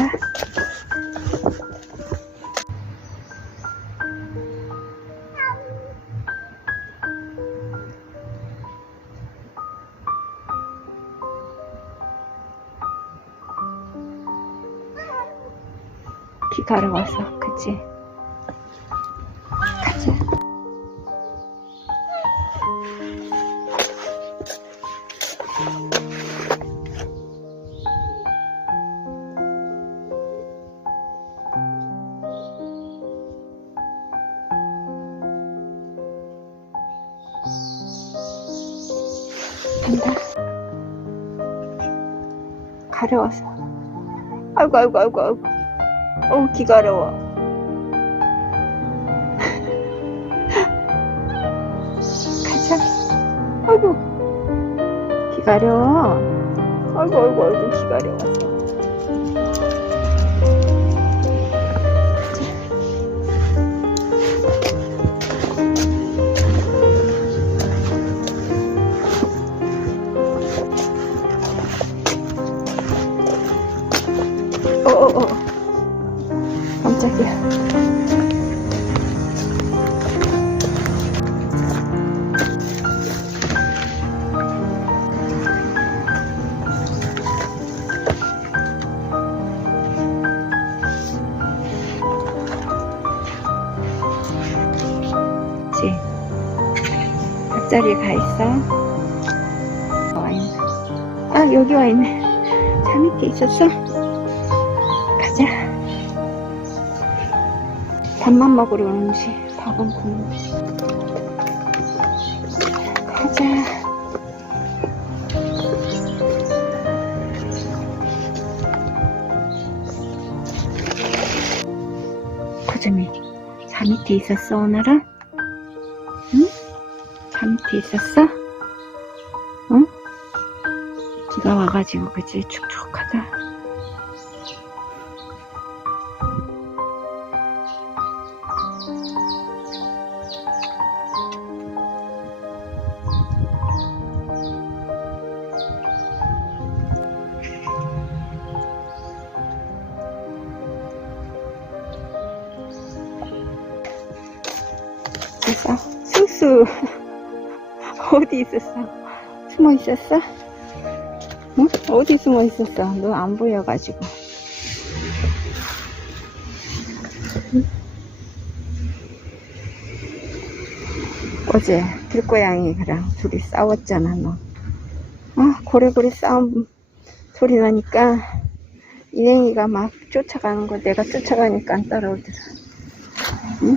가자. 비가 와서 그치? 가자. 간다. 가려워서. 아이고, 아이고, 아이고, 아이고. 어우, 기가 어려워. 가자. 아이고. 기가 어려워. 아이고, 아이고, 아이고, 기가 어려워 앞자리에 가 있어. 와 있네. 아, 여기 와 있네. 자 밑에 있었어? 가자. 밥만 먹으러 오는지 밥은 굶는지. 가자. 고점이 자 밑에 있었어 오늘은? 응? 자 밑에 있었어? 응? 비가 와가지고 그치 축축하다. 있어? 수수 어디 있었어? 숨어 있었어? 응? 어디 숨어 있었어? 너 안 보여가지고 응? 어제 길고양이랑 둘이 싸웠잖아 너 아, 고래고래 싸움 소리 나니까 인행이가 막 쫓아가는 거 내가 쫓아가니까 안 따라오더라 응?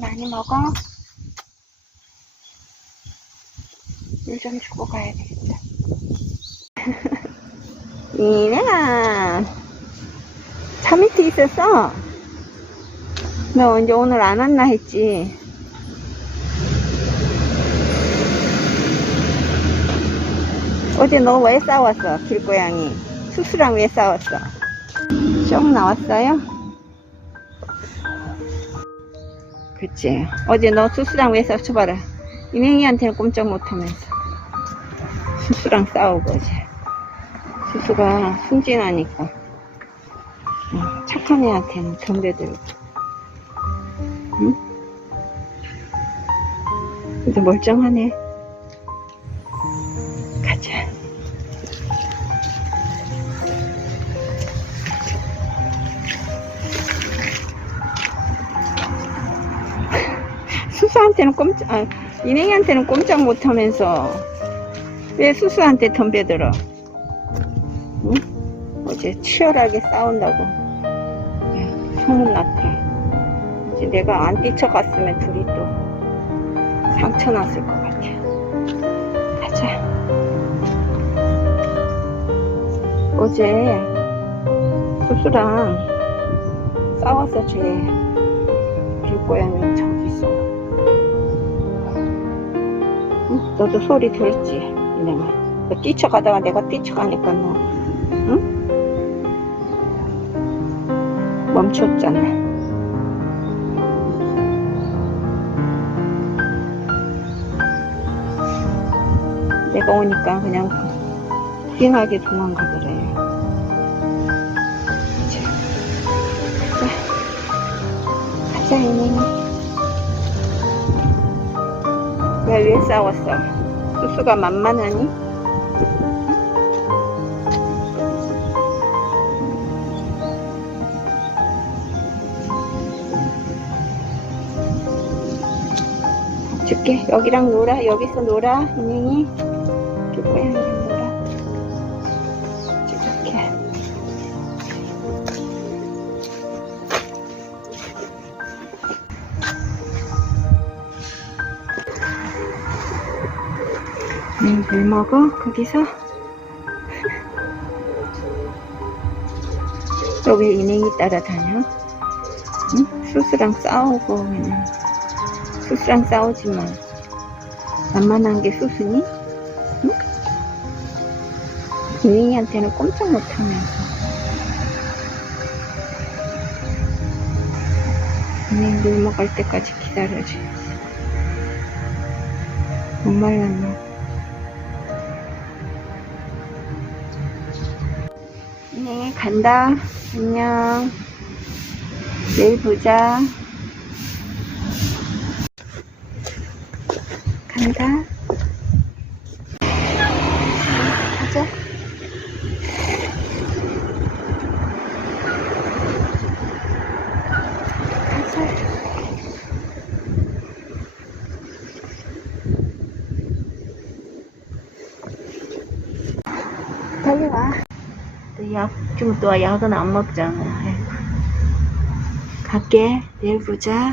많이 먹어? 물 좀 주고 가야 되겠다. 이내야, 차 밑에 있었어? 너 이제 오늘 안 왔나 했지? 어제 너 왜 싸웠어? 길고양이. 수수랑 왜 싸웠어? 쭉 나왔어요? 그치. 어제 너 수수랑 왜 싸워봐라. 이맹이한테는 꼼짝 못하면서. 수수랑 싸우고, 어제. 수수가 순진하니까. 응, 착한 애한테는 덤벼들고. 응? 근데 멀쩡하네. 수수한테는 꼼짝, 아, 인행이한테는 꼼짝 못 하면서 왜 수수한테 덤벼들어? 응? 어제 치열하게 싸운다고 예, 소문났대. 이제 내가 안 뛰쳐갔으면 둘이 또 상처 났을 것 같아. 가자. 어제 수수랑 싸웠어, 쟤. 길고양이 저 응? 너도 소리 들었지, 이놈아. 너 뛰쳐가다가 내가 뛰쳐가니까 너, 응? 멈췄잖아. 내가 오니까 그냥 띵하게 도망가더래요. 자, 가자. 가자, 이 님. 왜, 왜 싸웠어? 수수가 만만하니? 줄게. 여기랑 놀아. 여기서 놀아. 인행이. 이렇게 고양 음, 물 먹어? 거기서? 너왜 인행이 따라다녀? 응? 수수랑 싸우고 그냥 수수랑 싸우지 마. 만만한 게 수수니? 응? 인행이한테는 꼼짝 못하면서. 인행 물 먹을 때까지 기다려줘야지. 못 말랐나? 간다. 안녕. 내일 보자. 간다. 가자. 가자. 달려와. 약, 좀또 약은 안 먹잖아. 갈게. 내일 보자.